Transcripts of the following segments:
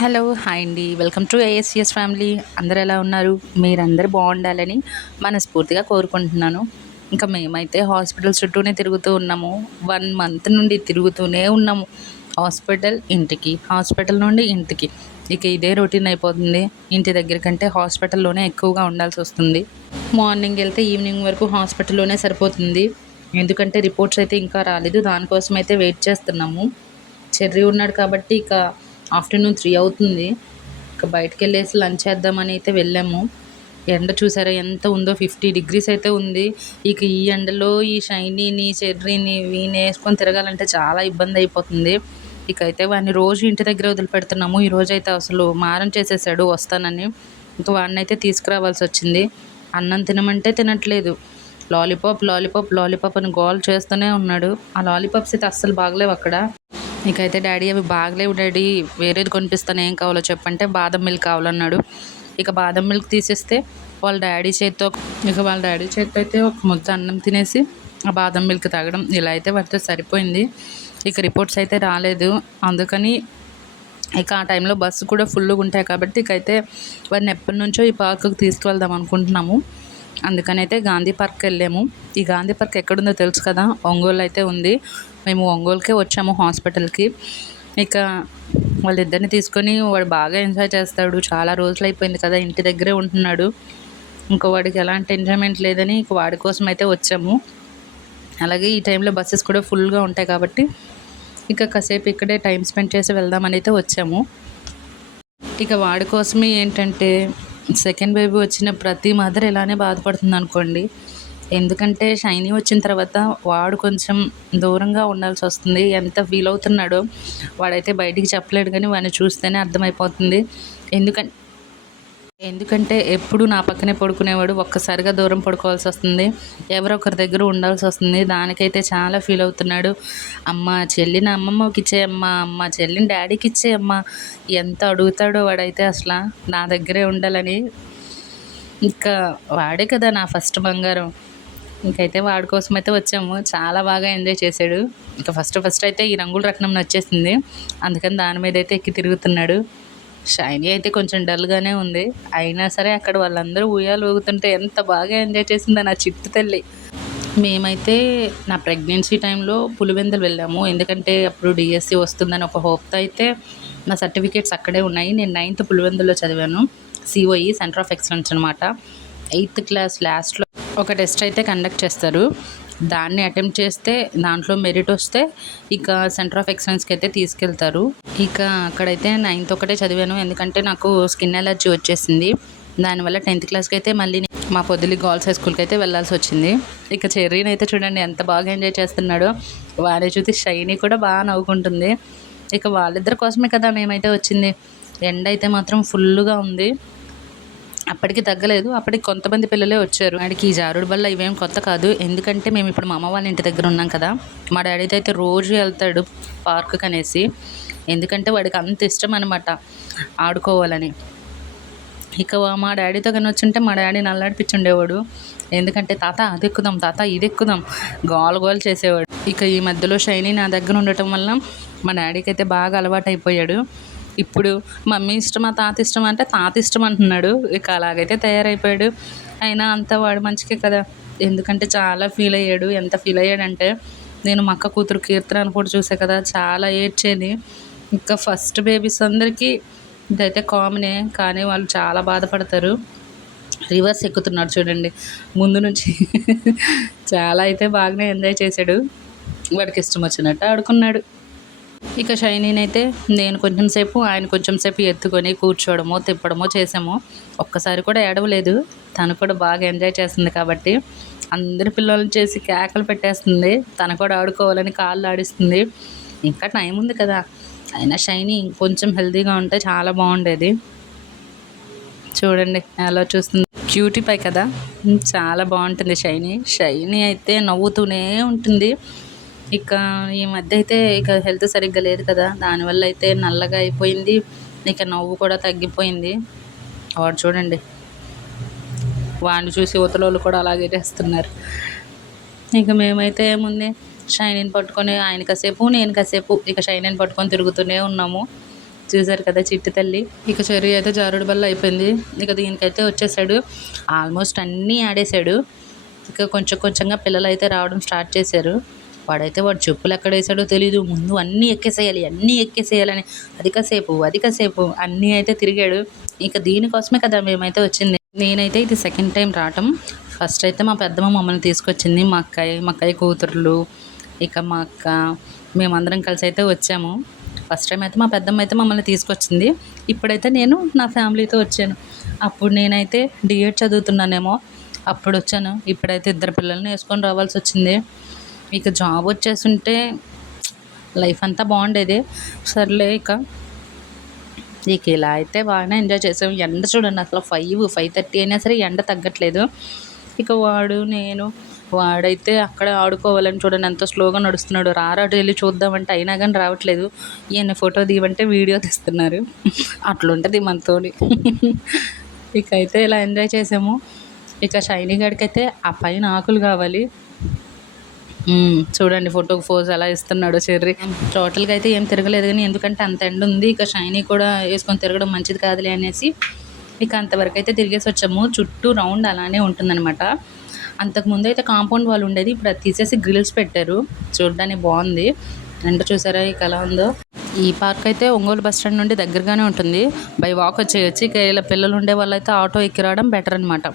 Hello hi అండి, welcome to ఏఎస్సిఎస్ family. అందరు ఎలా ఉన్నారు? మీరందరూ బాగుండాలని మనస్ఫూర్తిగా కోరుకుంటున్నాను. ఇంకా మేమైతే హాస్పిటల్ చుట్టూనే తిరుగుతూ ఉన్నాము. 1 మంత్ నుండి తిరుగుతూనే ఉన్నాము. హాస్పిటల్ ఇంటికి, హాస్పిటల్ నుండి ఇంటికి. ఇక ఇదే రొటీన్ అయిపోతుంది. ఇంటి దగ్గర కంటే హాస్పిటల్లోనే ఎక్కువగా ఉండాల్సి వస్తుంది. మార్నింగ్ వెళ్తే ఈవినింగ్ వరకు హాస్పిటల్లోనే సరిపోతుంది. ఎందుకంటే రిపోర్ట్స్ అయితే ఇంకా రాలేదు, దానికోసం అయితే వెయిట్ చేస్తున్నాము. చెర్రీ ఉన్నాడు కాబట్టి ఇక ఆఫ్టర్నూన్ 3 అవుతుంది. ఇక బయటకెళ్ళేసి లంచ్ చేద్దామని అయితే వెళ్ళాము. ఎండ చూసారా ఎంత ఉందో, 50 డిగ్రీస్ అయితే ఉంది. ఇక ఈ ఎండలో ఈ షైనీని, చెర్రీని వీని వేసుకొని తిరగాలంటే చాలా ఇబ్బంది అయిపోతుంది. ఇక అయితే వాడిని రోజు ఇంటి దగ్గర వదిలిపెడుతున్నాము. ఈరోజైతే అసలు మారం చేసేసాడు వస్తానని. ఇంక వాడినైతే తీసుకురావాల్సి వచ్చింది. అన్నం తినమంటే తినట్లేదు. లాలీపాప్ లాలీపాప్ లాలీపాప్ అని గోల్ చేస్తూనే ఉన్నాడు. ఆ లాలీపాప్స్ అయితే అస్సలు బాగలేవు అక్కడ. ఇకైతే డాడీ అవి బాగలేవు డాడీ, వేరేది కొనిపిస్తాను, ఏం కావాలో చెప్పంటే బాదం మిల్క్ కావాలన్నాడు. ఇక బాదం మిల్క్ తీసేస్తే వాళ్ళ డాడీ చేతితో అయితే ఒక ముద్ద అన్నం తినేసి ఆ బాదం మిల్క్ తాగడం, ఇలా అయితే వాటితో సరిపోయింది. ఇక రిపోర్ట్స్ అయితే రాలేదు, అందుకని ఇక ఆ టైంలో బస్సు కూడా ఫుల్గా ఉంటాయి కాబట్టి ఇకైతే వాడిని ఎప్పటి నుంచో ఈ పార్కుకి తీసుకువెళ్దాం అనుకుంటున్నాము. అందుకని అయితే గాంధీ పార్క్కి వెళ్ళాము. ఈ గాంధీ పార్క్ ఎక్కడుందో తెలుసు కదా, ఒంగోలు అయితే ఉంది. మేము ఒంగోలుకే వచ్చాము హాస్పిటల్కి. ఇక వాళ్ళిద్దరిని తీసుకొని వాడు బాగా ఎంజాయ్ చేస్తాడు. చాలా రోజులు అయిపోయింది కదా ఇంటి దగ్గరే ఉంటున్నాడు. ఇంకా వాడికి ఎలాంటి ఎంజాయ్మెంట్ లేదని ఇక వాడి కోసం అయితే వచ్చాము. అలాగే ఈ టైంలో బస్సెస్ కూడా ఫుల్గా ఉంటాయి కాబట్టి ఇక కాసేపు ఇక్కడే టైం స్పెండ్ చేసి వెళ్దామని అయితే వచ్చాము. ఇక వాడి కోసమే ఏంటంటే, సెకండ్ బేబీ వచ్చిన ప్రతి మదర్ ఇలానే బాధపడుతుంది అనుకోండి. ఎందుకంటే షైనీ వచ్చిన తర్వాత వాడు కొంచెం దూరంగా ఉండాల్సి వస్తుంది. ఎంత ఫీల్ అవుతున్నాడో వాడైతే బయటికి చెప్పలేడు, కానీ వాడిని చూస్తేనే అర్థమైపోతుంది. ఎందుకంటే ఎప్పుడు నా పక్కనే పడుకునేవాడు, ఒక్కసారిగా దూరం పడుకోవాల్సి వస్తుంది, ఎవరో ఒకరి దగ్గర ఉండాల్సి వస్తుంది. దానికైతే చాలా ఫీల్ అవుతున్నాడు. అమ్మ చెల్లిని అమ్మమ్మకి ఇచ్చేయమ్మా, అమ్మ చెల్లిని డాడీకి ఇచ్చేయమ్మా, ఎంత అడుగుతాడో వాడైతే అసలు నా దగ్గరే ఉండాలని. ఇంకా వాడే కదా నా ఫస్ట్ బంగారం. ఇంకైతే వాడి కోసం అయితే వచ్చాము. చాలా బాగా ఎంజాయ్ చేశాడు. ఇంకా ఫస్ట్ అయితే ఈ రంగుల రత్నం నచ్చేసింది, అందుకని దాని మీద అయితే ఎక్కి తిరుగుతున్నాడు. షైనీ అయితే కొంచెం డల్గానే ఉంది. అయినా సరే అక్కడ వాళ్ళందరూ ఉయ్యాలు ఊగుతుంటే ఎంత బాగా ఎంజాయ్ చేసిందో నా చిట్టు తల్లి. మేమైతే నా ప్రెగ్నెన్సీ టైంలో పులివెందులు వెళ్ళాము. ఎందుకంటే అప్పుడు డిఎస్సి వస్తుందని ఒక హోప్తో అయితే నా సర్టిఫికేట్స్ అక్కడే ఉన్నాయి. నేను 9th పులివెందుల్లో చదివాను. సిఓఈ సెంటర్ ఆఫ్ ఎక్సలెన్స్ అనమాట. 8th క్లాస్ లాస్ట్లో ఒక టెస్ట్ అయితే కండక్ట్ చేస్తారు. దాన్ని అటెంప్ట్ చేస్తే దాంట్లో మెరిట్ వస్తే ఇక సెంటర్ ఆఫ్ ఎక్సలెన్స్కి అయితే తీసుకెళ్తారు. ఇక అక్కడైతే 9th ఒకటే చదివాను, ఎందుకంటే నాకు స్కిన్ ఎలర్జీ వచ్చేసింది. దానివల్ల 10th క్లాస్కి అయితే మళ్ళీ మా పొద్దులి గర్ల్స్ హై స్కూల్కి అయితే వెళ్ళాల్సి వచ్చింది. ఇక చెర్రీని అయితే చూడండి ఎంత బాగా ఎంజాయ్ చేస్తున్నాడో. వారిని చూసి షైనీ కూడా బాగా నవ్వుకుంటుంది. ఇక వాళ్ళిద్దరి కోసమే కదా మేమైతే వచ్చింది. ఎండ అయితే మాత్రం ఫుల్గా ఉంది. అప్పటికి తగ్గలేదు, అప్పటికి కొంతమంది పిల్లలే వచ్చారు. వాడికి ఈ జారుడు వల్ల ఇవేం కొత్త కాదు, ఎందుకంటే మేము ఇప్పుడు మా అమ్మ వాళ్ళ ఇంటి దగ్గర ఉన్నాం కదా. మా డాడీతో అయితే రోజు వెళ్తాడు పార్క్కి అనేసి, ఎందుకంటే వాడికి అంత ఇష్టం అనమాట ఆడుకోవాలని. ఇక మా డాడీతో కానీ వచ్చుంటే మా డాడీ నల్లాడిపిచ్చుండేవాడు. ఎందుకంటే తాత అది ఎక్కుదాం, తాత ఇది ఎక్కుదాం, గోల చేసేవాడు. ఇక ఈ మధ్యలో షైనీ నా దగ్గర ఉండటం వల్ల మా డాడీకి అయితే బాగా అలవాటు అయిపోయాడు. ఇప్పుడు మమ్మీ ఇష్టమా తాత ఇష్టమా అంటే తాత ఇష్టం అంటున్నాడు. ఇక అలాగైతే తయారైపోయాడు. అయినా అంతా వాడు మంచికే కదా, ఎందుకంటే చాలా ఫీల్ అయ్యాడు. ఎంత ఫీల్ అయ్యాడంటే, నేను మా అక్క కూతురు కీర్తన కూడా చూసా కదా, చాలా ఏడ్చేది. ఇంకా ఫస్ట్ బేబీస్ అందరికీ ఇదైతే కామనే, కానీ వాళ్ళు చాలా బాధపడతారు. రివర్స్ ఎక్కుతున్నాడు చూడండి ముందు నుంచి. చాలా అయితే బాగానే ఎంజాయ్ చేశాడు, వాడికి ఇష్టం వచ్చినట్టు ఆడుకున్నాడు. ఇక షైనీని అయితే నేను కొంచెం సేపు ఆయన కొంచెం సేపు ఎత్తుకొని కూర్చోవడమో తిప్పడమో చేసాము. ఒక్కసారి కూడా ఏడవలేదు. తను కూడా బాగా ఎంజాయ్ చేస్తుంది కాబట్టి అందరి పిల్లల్ని చేసి కేకలు పెట్టేస్తుంది. తను కూడా ఆడుకోవాలని కాళ్ళు ఆడిస్తుంది. ఇంకా టైం ఉంది కదా, అయినా షైనీ ఇంకొంచెం హెల్తీగా ఉంటే చాలా బాగుండేది. చూడండి ఎలా చూస్తుంది, క్యూటీ పై కదా, చాలా బాగుంటుంది షైనీ అయితే నవ్వుతూనే ఉంటుంది. ఇక ఈ మధ్య అయితే ఇక హెల్త్ సరిగ్గా లేదు కదా, దానివల్ల అయితే నల్లగా అయిపోయింది. ఇక నవ్వు కూడా తగ్గిపోయింది. వాడు చూడండి, వాడిని చూసి ఉతలోళ్ళు కూడా అలాగే చేస్తున్నారు. ఇక మేమైతే షైనీని పట్టుకొని ఆయన కాసేపు నేను కాసేపు ఇక షైనీని పట్టుకొని తిరుగుతూనే ఉన్నాము. చూసారు కదా చిట్టి తల్లి. ఇక చెర్రీ అయితే జారుడు బల్ల అయిపోయింది. ఇక దీనికైతే వచ్చేసాడు. ఆల్మోస్ట్ అన్నీ ఆడేశాడు. ఇక కొంచెం కొంచెంగా పిల్లలు అయితే రావడం స్టార్ట్ చేశారు. వాడు చెప్పులు ఎక్కడ వేసాడో తెలీదు. ముందు అన్నీ ఎక్కేసేయాలని అధిక సేపు అన్నీ అయితే తిరిగాడు. ఇక దీనికోసమే కదా మేమైతే వచ్చింది. నేనైతే ఇది సెకండ్ టైం రావటం. ఫస్ట్ అయితే మా పెద్దమ్మ మమ్మల్ని తీసుకొచ్చింది. మా అక్కయ్య కూతుర్లు, ఇక మా అక్క, మేమందరం కలిసి అయితే వచ్చాము. ఫస్ట్ టైం అయితే మా పెద్దమ్మ అయితే మమ్మల్ని తీసుకొచ్చింది. ఇప్పుడైతే నేను నా ఫ్యామిలీతో వచ్చాను. అప్పుడు నేనైతే డిఎడ్ చదువుతున్నానేమో అప్పుడు వచ్చాను. ఇప్పుడైతే 2 పిల్లల్ని వేసుకొని రావాల్సి వచ్చింది. ఇక జాబ్ వచ్చేస్తుంటే లైఫ్ అంతా బాగుండేది. సర్లే ఇక ఇలా అయితే బాగానే ఎంజాయ్ చేసాం. ఎండ చూడండి అసలు 5:30 అయినా సరే ఎండ తగ్గట్లేదు. ఇక వాడైతే అక్కడ ఆడుకోవాలని చూడండి ఎంత స్లోగా నడుస్తున్నాడు. రారాటు వెళ్ళి చూద్దామంటే అయినా కానీ రావట్లేదు. ఈయన ఫోటో తీయమంటే వీడియో తీస్తున్నారు. అట్లుంటుంది మనతోని. ఇక అయితే ఇలా ఎంజాయ్ చేసాము. ఇక షైనీ గడికి అయితే ఆ పైన ఆకులు కావాలి. చూడండి ఫోటోకి పోజ్ ఎలా ఇస్తున్నాడు చెర్రీ. టోటల్గా అయితే ఏం తిరగలేదు కానీ ఎందుకంటే అంత ఎండ ఉంది. ఇక షైనీ కూడా వేసుకొని తిరగడం మంచిది కాదులే అనేసి ఇక అంతవరకు అయితే తిరిగేసి వచ్చాము. చుట్టూ రౌండ్ అలానే ఉంటుందన్నమాట. అంతకుముందు అయితే కాంపౌండ్ వాళ్ళు ఉండేది. ఇప్పుడు అది తీసేసి గ్రిల్స్ పెట్టారు. చూడడానికి బాగుంది. ఎండ చూసారా ఇక ఎలా ఉందో. ఈ పార్క్ అయితే ఒంగోలు బస్ స్టాండ్ నుండి దగ్గరగానే ఉంటుంది. బై వాక్ వచ్చేయచ్చు. ఇక ఇలా పిల్లలు ఉండే వాళ్ళైతే ఆటో ఎక్కి రావడం బెటర్ అనమాట.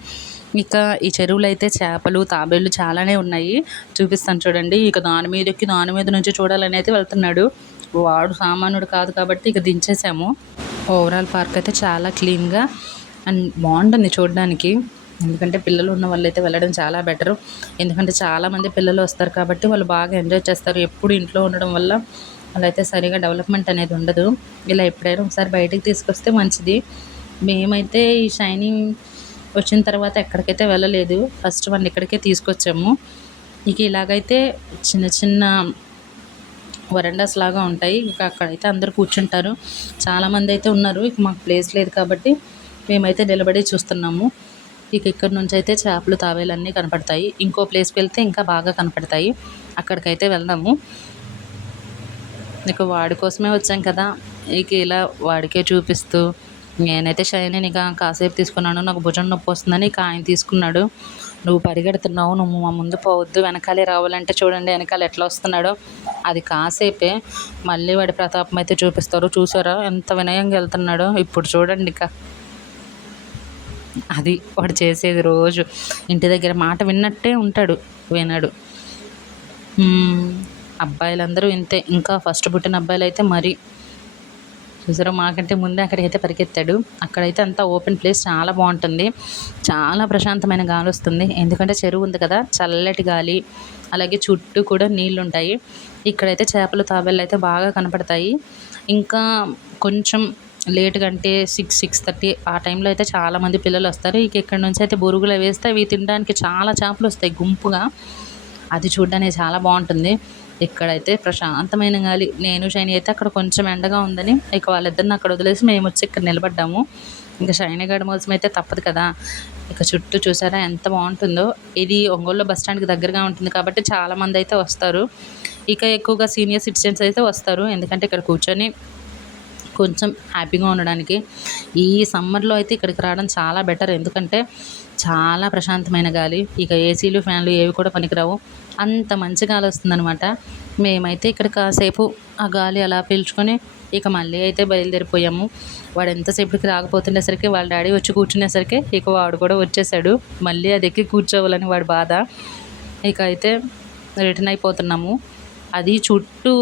ఇక ఈ చెరువులో అయితే చేపలు, తాబేళ్ళు చాలానే ఉన్నాయి. చూపిస్తాను చూడండి. ఇక దాని మీద నుంచి చూడాలని అయితే వెళ్తున్నాడు. వాడు సామాన్యుడు కాదు కాబట్టి ఇక దించేసాము. ఓవరాల్ పార్క్ అయితే చాలా క్లీన్గా అండ్ బాగుంటుంది చూడడానికి. ఎందుకంటే పిల్లలు ఉన్న వాళ్ళు అయితే వెళ్ళడం చాలా బెటరు. ఎందుకంటే చాలామంది పిల్లలు వస్తారు కాబట్టి వాళ్ళు బాగా ఎంజాయ్ చేస్తారు. ఎప్పుడు ఇంట్లో ఉండడం వల్ల వాళ్ళైతే సరిగా డెవలప్మెంట్ అనేది ఉండదు. ఇలా ఎప్పుడైనా ఒకసారి బయటికి తీసుకొస్తే మంచిది. మేమైతే ఈ షైనింగ్ వచ్చిన తర్వాత ఎక్కడికైతే వెళ్ళలేదు. ఫస్ట్ వన్ ఇక్కడికే తీసుకొచ్చాము. ఇక ఇలాగైతే చిన్న చిన్న వరండాస్ లాగా ఉంటాయి. ఇక అక్కడైతే అందరూ కూర్చుంటారు. చాలామంది అయితే ఉన్నారు. ఇక మాకు ప్లేస్ లేదు కాబట్టి మేమైతే నిలబడి చూస్తున్నాము. ఇక ఇక్కడ నుంచి అయితే చేపలు, తాబేలు అన్నీ కనపడతాయి. ఇంకో ప్లేస్కి వెళ్తే ఇంకా బాగా కనపడతాయి. అక్కడికైతే వెళ్దాము. ఇక వాడి కోసమే వచ్చాం కదా. ఇక ఇలా వాడికే చూపిస్తూ నేనైతే షైనీని ఇక కాసేపు తీసుకున్నాను. నాకు భుజం నొప్పి వస్తుందని ఇక ఆయన తీసుకున్నాడు. నువ్వు పరిగెడుతున్నావు, నువ్వు మా ముందు పోవద్దు, వెనకాలే రావాలంటే చూడండి వెనకాల ఎట్లా వస్తున్నాడో. అది కాసేపే మళ్ళీ వాడి ప్రతాపం అయితే చూపిస్తారు. చూసారా ఎంత వినయంగా వెళ్తున్నాడో. ఇప్పుడు చూడండి ఇక అది వాడు చేసేది. రోజు ఇంటి దగ్గర మాట విన్నట్టే ఉంటాడు, వినడు. అబ్బాయిలందరూ ఇంతే. ఇంకా ఫస్ట్ పుట్టిన అబ్బాయిలు అయితే మరి చూసారా మాకంటే ముందే అక్కడికైతే పరిగెత్తాడు. అక్కడైతే అంతా ఓపెన్ ప్లేస్ చాలా బాగుంటుంది. చాలా ప్రశాంతమైన గాలి వస్తుంది. ఎందుకంటే చెరువు ఉంది కదా, చల్లటి గాలి. అలాగే చుట్టూ కూడా నీళ్ళు ఉంటాయి. ఇక్కడైతే చేపలు, తాబేళ్ళు అయితే బాగా కనపడతాయి. ఇంకా కొంచెం లేట్గా అంటే 6:30 ఆ టైంలో అయితే చాలామంది పిల్లలు వస్తారు. ఇక ఇక్కడ నుంచి అయితే బొరుగులు వేస్తే అవి తినడానికి చాలా చేపలు వస్తాయి గుంపుగా. అది చూడడానికి చాలా బాగుంటుంది. ఇక్కడైతే ప్రశాంతమైన గాలి. నేను షైనీ అయితే అక్కడ కొంచెం ఎండగా ఉందని ఇక వాళ్ళిద్దరిని అక్కడ వదిలేసి మేము వచ్చి ఇక్కడ నిలబడ్డాము. ఇంకా షైనీ గడి మోసం అయితే తప్పదు కదా. ఇక చుట్టూ చూసారా ఎంత బాగుంటుందో. ఇది ఒంగోలు బస్ స్టాండ్కి దగ్గరగా ఉంటుంది కాబట్టి చాలామంది అయితే వస్తారు. ఇక ఎక్కువగా సీనియర్ సిటిజన్స్ అయితే వస్తారు. ఎందుకంటే ఇక్కడ కూర్చొని కొంచెం హ్యాపీగా ఉండడానికి. ఈ సమ్మర్లో అయితే ఇక్కడికి రావడం చాలా బెటర్. ఎందుకంటే చాలా ప్రశాంతమైన గాలి. ఇక ఏసీలు, ఫ్యాన్లు ఏవి కూడా పనికిరావు. అంత మంచి గాలి వస్తుందన్నమాట. మేమైతే ఇక్కడ కాసేపు ఆ గాలి అలా పీల్చుకొని ఇక మళ్ళీ అయితే బయలుదేరిపోయాము. వాడు ఎంతసేపటికి రాకపోతుండేసరికి వాళ్ళ డాడీ వచ్చి కూర్చునేసరికి ఇక వాడు కూడా వచ్చేసాడు. మళ్ళీ అది ఎక్కి కూర్చోవాలని వాడి బాధ. ఇక అయితే రిటర్న్ అయిపోతున్నాము. అది చుట్టూ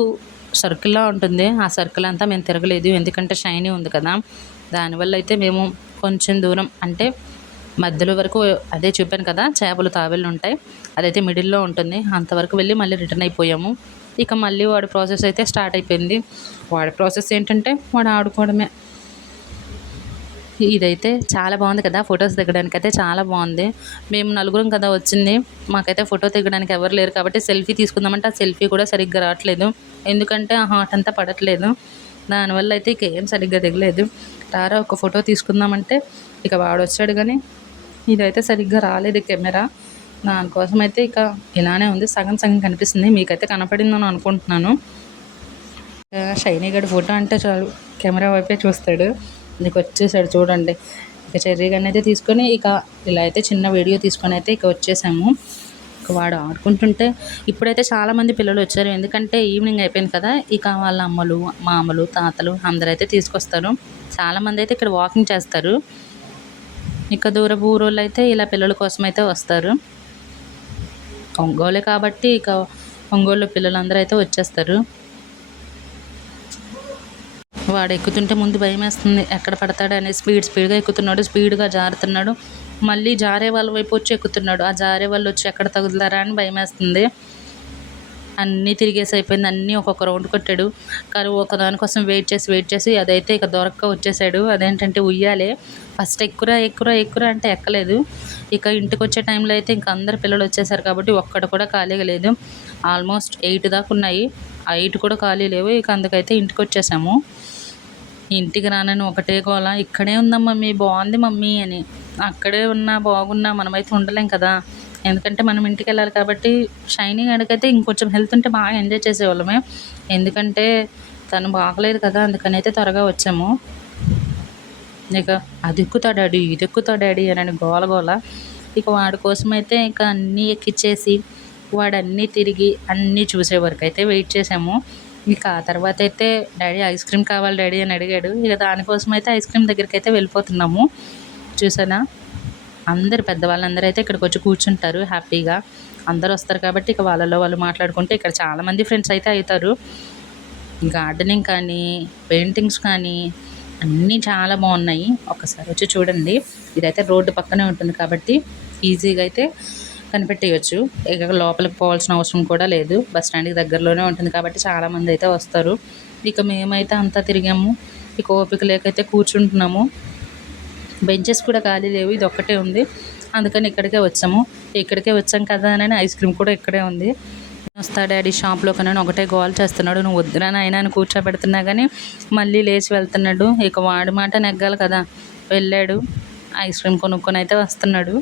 సర్కిల్లా ఉంటుంది. ఆ సర్కిల్ అంతా మేము తిరగలేదు. ఎందుకంటే షైనీ ఉంది కదా, దానివల్ల అయితే మేము కొంచెం దూరం అంటే మధ్యలో వరకు అదే చెప్పాను కదా చేపలు, తాబేళ్ళు ఉంటాయి. అదైతే మిడిల్లో ఉంటుంది. అంతవరకు వెళ్ళి మళ్ళీ రిటర్న్ అయిపోయాము. ఇక మళ్ళీ వాడి ప్రాసెస్ అయితే స్టార్ట్ అయిపోయింది. వాడి ప్రాసెస్ ఏంటంటే వాడు ఆడుకోవడమే. ఇదైతే చాలా బాగుంది కదా, ఫొటోస్ దిగడానికి అయితే చాలా బాగుంది. మేము నలుగురం కదా వచ్చింది. మాకైతే ఫోటో దిగడానికి ఎవరు లేరు కాబట్టి సెల్ఫీ తీసుకుందామంటే ఆ సెల్ఫీ కూడా సరిగ్గా రావట్లేదు. ఎందుకంటే ఆ హాట్ అంతా పడట్లేదు. దానివల్ల అయితే ఇక ఏం సరిగ్గా దిగలేదు. రారా ఒక ఫోటో తీసుకుందామంటే ఇక వాడు వచ్చాడు కానీ ఇదైతే సరిగ్గా రాలేదు కెమెరా. దానికోసం అయితే ఇక ఇలానే ఉంది. సగం సగం కనిపిస్తుంది. మీకైతే కనపడిందని అనుకుంటున్నాను. షైనీ గడి ఫోటో అంటే చాలు కెమెరా వైపే చూస్తాడు. ఇక వచ్చేసాడు చూడండి. ఇక చెర్రీ గన్ అయితే తీసుకొని ఇక ఇలా అయితే చిన్న వీడియో తీసుకొని అయితే ఇక వచ్చేసాము. ఇక వాడు ఆడుకుంటుంటే ఇప్పుడైతే చాలామంది పిల్లలు వచ్చారు. ఎందుకంటే ఈవినింగ్ అయిపోయింది కదా. ఇక వాళ్ళ అమ్మలు, మామలు, తాతలు అందరైతే తీసుకొస్తారు. చాలామంది అయితే ఇక్కడ వాకింగ్ చేస్తారు. ఇక దూరపు ఊరోళ్ళు అయితే ఇలా పిల్లల కోసం అయితే వస్తారు. ఒంగోలే కాబట్టి ఇక ఒంగోలు పిల్లలందరూ అయితే వచ్చేస్తారు. వాడు ఎక్కుతుంటే ముందు భయం వేస్తుంది, ఎక్కడ పడతాడని. స్పీడ్గా ఎక్కుతున్నాడు, స్పీడ్గా జారుతున్నాడు. మళ్ళీ జారే వాళ్ళ వైపు వచ్చి ఎక్కుతున్నాడు. ఆ జారే వాళ్ళు వచ్చి ఎక్కడ తగులుతారా అని భయం వేస్తుంది. అన్నీ తిరిగేసి అయిపోయింది. అన్నీ ఒక్కొక్క రౌండ్ కొట్టాడు. కానీ ఒకదానికోసం వెయిట్ చేసి అదైతే ఇక దొరక్క వచ్చేసాడు. అదేంటంటే ఉయ్యాలే. ఫస్ట్ ఎక్కురా అంటే ఎక్కలేదు. ఇక ఇంటికి వచ్చే టైంలో అయితే ఇంక అందరు పిల్లలు వచ్చేసారు కాబట్టి ఒక్కడు కూడా ఖాళీగా లేదు. ఆల్మోస్ట్ 8 దాకా ఉన్నాయి. ఆ 8 కూడా ఖాళీ లేవు. ఇక అందుకైతే ఇంటికి వచ్చేసాము. ఇంటికి రానని ఒకటే గోల, ఇక్కడే ఉందాం మమ్మీ, బాగుంది మమ్మీ అని. అక్కడే ఉన్నా బాగున్నా మనమైతే ఉండలేం కదా. ఎందుకంటే మనం ఇంటికి వెళ్ళాలి కాబట్టి. షైనీ గడికైతే ఇంకొంచెం హెల్త్ ఉంటే బాగా ఎంజాయ్ చేసేవాళ్ళమే. ఎందుకంటే తను బాగలేదు కదా, అందుకని అయితే త్వరగా వచ్చాము. ఇక అది ఎక్కుతా డాడీ, ఇది ఎక్కుతా డాడీ అని గోల. ఇక వాడి కోసం అయితే ఇక అన్నీ ఎక్కిచ్చేసి వాడు అన్నీ తిరిగి అన్నీ చూసే వరకు అయితే వెయిట్ చేసాము. ఇక ఆ తర్వాత అయితే డాడీ ఐస్ క్రీమ్ కావాలి డాడీ అని అడిగాడు. ఇక దానికోసం అయితే ఐస్ క్రీమ్ దగ్గరికి అయితే వెళ్ళిపోతున్నాము. చూసానా, అందరు పెద్దవాళ్ళందరూ అయితే ఇక్కడికి వచ్చి కూర్చుంటారు హ్యాపీగా. అందరూ వస్తారు కాబట్టి ఇక వాళ్ళలో వాళ్ళు మాట్లాడుకుంటే ఇక్కడ చాలామంది ఫ్రెండ్స్ అయితే అవుతారు. గార్డెనింగ్ కానీ, పెయింటింగ్స్ కానీ అన్నీ చాలా బాగున్నాయి. ఒకసారి వచ్చి చూడండి. ఇదైతే రోడ్డు పక్కనే ఉంటుంది కాబట్టి ఈజీగా అయితే కనిపెట్టేయచ్చు. ఇక లోపలికి పోవాల్సిన అవసరం కూడా లేదు. బస్ స్టాండ్కి దగ్గరలోనే ఉంటుంది కాబట్టి చాలామంది అయితే వస్తారు. ఇక మేమైతే అంతా తిరిగాము. ఇక ఓపిక లేకైతే కూర్చుంటున్నాము. బెంచెస్ కూడా ఖాళీ లేవు, ఇది ఒక్కటే ఉంది. అందుకని ఇక్కడికే వచ్చాం కదా అని ఐస్ క్రీమ్ కూడా ఇక్కడే ఉంది. వస్తా డాడీ షాప్లో కానీ ఒకటే గోల్ చేస్తున్నాడు. నువ్వు వద్దురా నాయనా అని కూర్చోబెడుతున్నా కానీ మళ్ళీ లేచి వెళ్తున్నాడు. ఇక వాడి మాట నెగ్గాలి కదా. వెళ్ళాడు, ఐస్ క్రీమ్ కొనుక్కొని అయితే వస్తున్నాడు.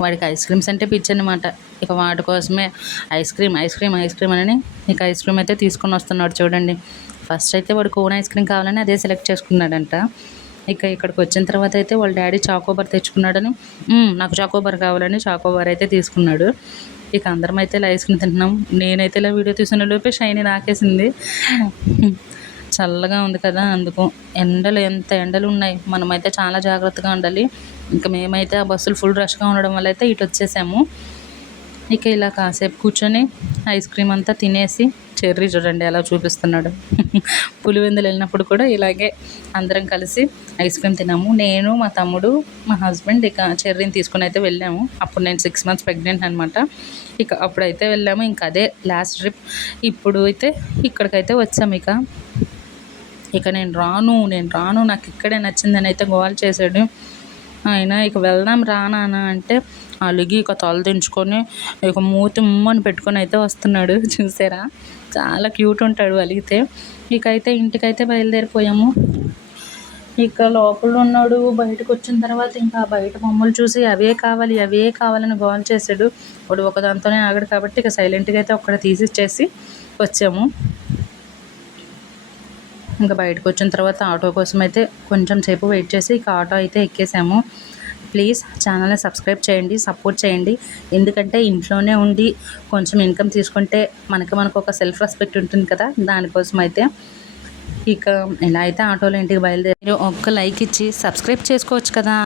వాడికి ఐస్ క్రీమ్స్ అంటే పిచ్చి అనమాట. ఇక వాటి కోసమే ఐస్ క్రీమ్ అని ఇక ఐస్ క్రీమ్ అయితే తీసుకొని వస్తున్నాడు చూడండి. ఫస్ట్ అయితే వాడు కోన్ ఐస్ క్రీమ్ కావాలని అదే సెలెక్ట్ చేసుకున్నాడంట. ఇక ఇక్కడికి వచ్చిన తర్వాత అయితే వాళ్ళ డాడీ చాకోబార్ తెచ్చుకున్నాడని, నాకు చాకోబార్ కావాలని చాకోబార్ అయితే తీసుకున్నాడు. ఇక అందరం అయితే ఐస్ క్రీమ్ తింటున్నాం. నేనైతే ఇలా వీడియో తీసిన లోపే షైనీ నాకేసింది. చల్లగా ఉంది కదా, అందుకు. ఎంత ఎండలు ఉన్నాయి, మనమైతే చాలా జాగ్రత్తగా ఉండాలి. ఇంకా మేమైతే ఆ బస్సులు ఫుల్ రష్గా ఉండడం వల్ల అయితే ఇటు వచ్చేసాము. ఇక ఇలా కాసేపు కూర్చొని ఐస్ క్రీమ్ అంతా తినేసి, చెర్రీ చూడండి ఎలా చూపిస్తున్నాడు. పులివెందులు వెళ్ళినప్పుడు కూడా ఇలాగే అందరం కలిసి ఐస్ క్రీమ్ తిన్నాము. నేను, మా తమ్ముడు, మా హస్బెండ్ ఇక చెర్రీని తీసుకుని అయితే వెళ్ళాము. అప్పుడు నేను 6 months ప్రెగ్నెంట్ అనమాట. ఇక అప్పుడైతే వెళ్ళాము. ఇంకా అదే లాస్ట్ ట్రిప్. ఇప్పుడు అయితే ఇక్కడికైతే వచ్చాము. ఇక నేను రాను నాకు ఇక్కడే నచ్చిందని అయితే గోల్ చేశాడు. అయినా ఇక వెళ్దాం రానా అంటే అలిగి ఇక తల దించుకొని ఇక మూతి ముమ్మని పెట్టుకొని అయితే వస్తున్నాడు. చూసారా, చాలా క్యూట్ ఉంటాడు అలిగితే. ఇక అయితే ఇంటికైతే బయలుదేరిపోయాము. ఇక లోపల ఉన్నాడు. బయటకు వచ్చిన తర్వాత ఇంకా బయట బొమ్మలు చూసి అవే కావాలని గోల్ చేశాడు. వాడు ఒకదాంతోనే ఆగడు కాబట్టి ఇక సైలెంట్గా అయితే ఒక్కడ తీసిచ్చేసి వచ్చాము. ఇంకా బయటకు వచ్చిన తర్వాత ఆటో కోసం అయితే కొంచెం సేపు వెయిట్ చేసి ఇక ఆటో అయితే ఎక్కేసాము. ప్లీజ్ ఛానల్ని సబ్స్క్రైబ్ చేయండి, సపోర్ట్ చేయండి. ఎందుకంటే ఇంట్లోనే ఉండి కొంచెం ఇన్కమ్ తీసుకుంటే మనకు ఒక సెల్ఫ్ రెస్పెక్ట్ ఉంటుంది కదా, దానికోసం అయితే. ఇక ఎలా అయితే ఆటోలో ఇంటికి బయలుదేరి ఒక్క లైక్ ఇచ్చి సబ్స్క్రైబ్ చేసుకోవచ్చు కదా.